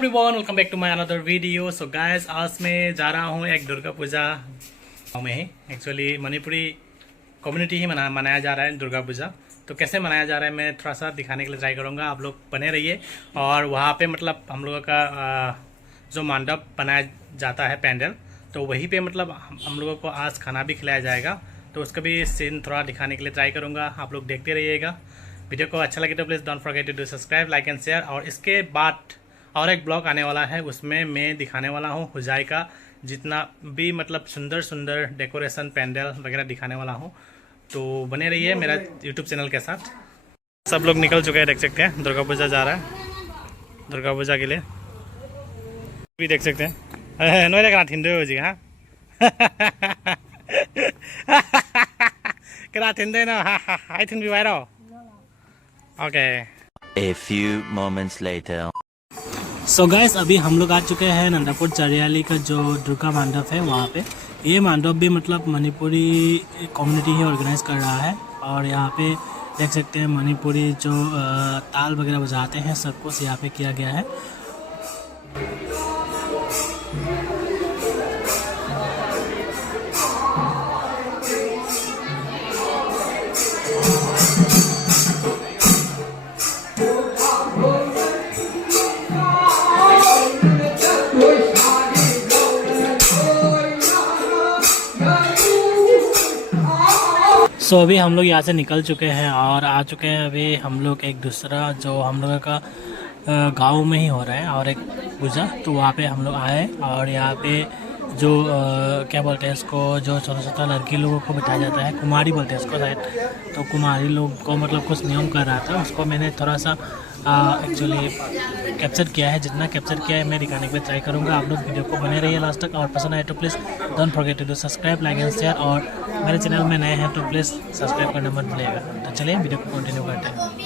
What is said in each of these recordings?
Everyone, welcome back to my another video. So guys, आज मैं जा रहा हूँ एक दुर्गा पूजा गाँव में ही। एक्चुअली मणिपुरी कम्युनिटी ही मनाया जा रहा है दुर्गा पूजा। तो कैसे मनाया जा रहा है मैं थोड़ा सा दिखाने के लिए ट्राई करूँगा। आप लोग बने रहिए। और वहाँ पे मतलब हम लोगों का जो मंडप बनाया जाता है पैंडल, तो वहीं पे मतलब हम लोगों को आज खाना भी खिलाया जाएगा। तो उसका भी सीन थोड़ा दिखाने के लिए ट्राई करूँगा। आप लोग देखते रहिएगा। वीडियो को अच्छा लगे तो please don't forget to do subscribe, like and share. और इसके बाद और एक ब्लॉग आने वाला है, उसमें मैं दिखाने वाला हूँ होजाई का जितना भी मतलब सुंदर सुंदर डेकोरेशन पैंडल वगैरह दिखाने वाला हूँ। तो बने रहिए मेरा यूट्यूब चैनल के साथ। सब लोग निकल चुके हैं, देख सकते हैं दुर्गा पूजा जा रहा है। दुर्गा पूजा के लिए भी देख सकते हैं। नोई देखना थिंदो हो जी। हाँ करा थिंदो ना। आई थिंक भी वायरो। Okay. A few moments later. So guys, अभी हम लोग आ चुके हैं नंदापुर चरियाली का जो दुर्गा मंडप है वहाँ पे। ये मंडप भी मतलब मणिपुरी कम्युनिटी ही ऑर्गेनाइज कर रहा है। और यहाँ पे देख सकते हैं मणिपुरी जो ताल वगैरह बजाते हैं सब कुछ यहाँ पे किया गया है। सो अभी हम लोग यहाँ से निकल चुके हैं और आ चुके हैं अभी हम लोग एक दूसरा जो हम लोगों का गांव में ही हो रहा है और एक पूजा। तो वहाँ पे हम लोग आए और यहाँ पे जो क्या बोलते हैं इसको, जो छोटा छोटा लड़की लोगों को बिठाया जाता है, कुमारी बोलते हैं इसको शायद। तो कुमारी लोग को मतलब कुछ नियम कर रहा था, उसको मैंने थोड़ा सा एक्चुअली कैप्चर किया है। जितना कैप्चर किया है मैं दिखाने के लिए ट्राई करूँगा। आप लोग वीडियो को बने रहिए लास्ट तक। और पसंद आए तो please don't forget to do subscribe, like and share. और मेरे चैनल में नए हैं तो प्लीज़ सब्सक्राइब करना मत भूलिएगा। तो चलिए वीडियो को कंटिन्यू करते हैं।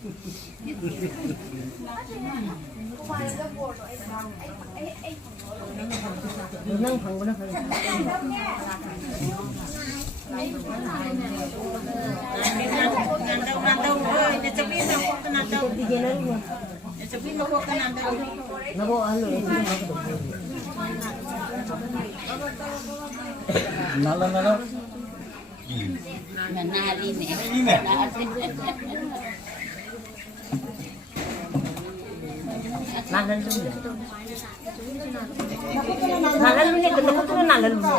นั่งพังบนนั้นพังNandau, dia cepat nak kok nandau. Dia lalu. Dia cepat nak kok nandau. Nabo alo. Nala nala. Menari ni. Nalal dulu. Nalal ni kenapa tu nalal dulu?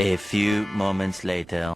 A few moments later.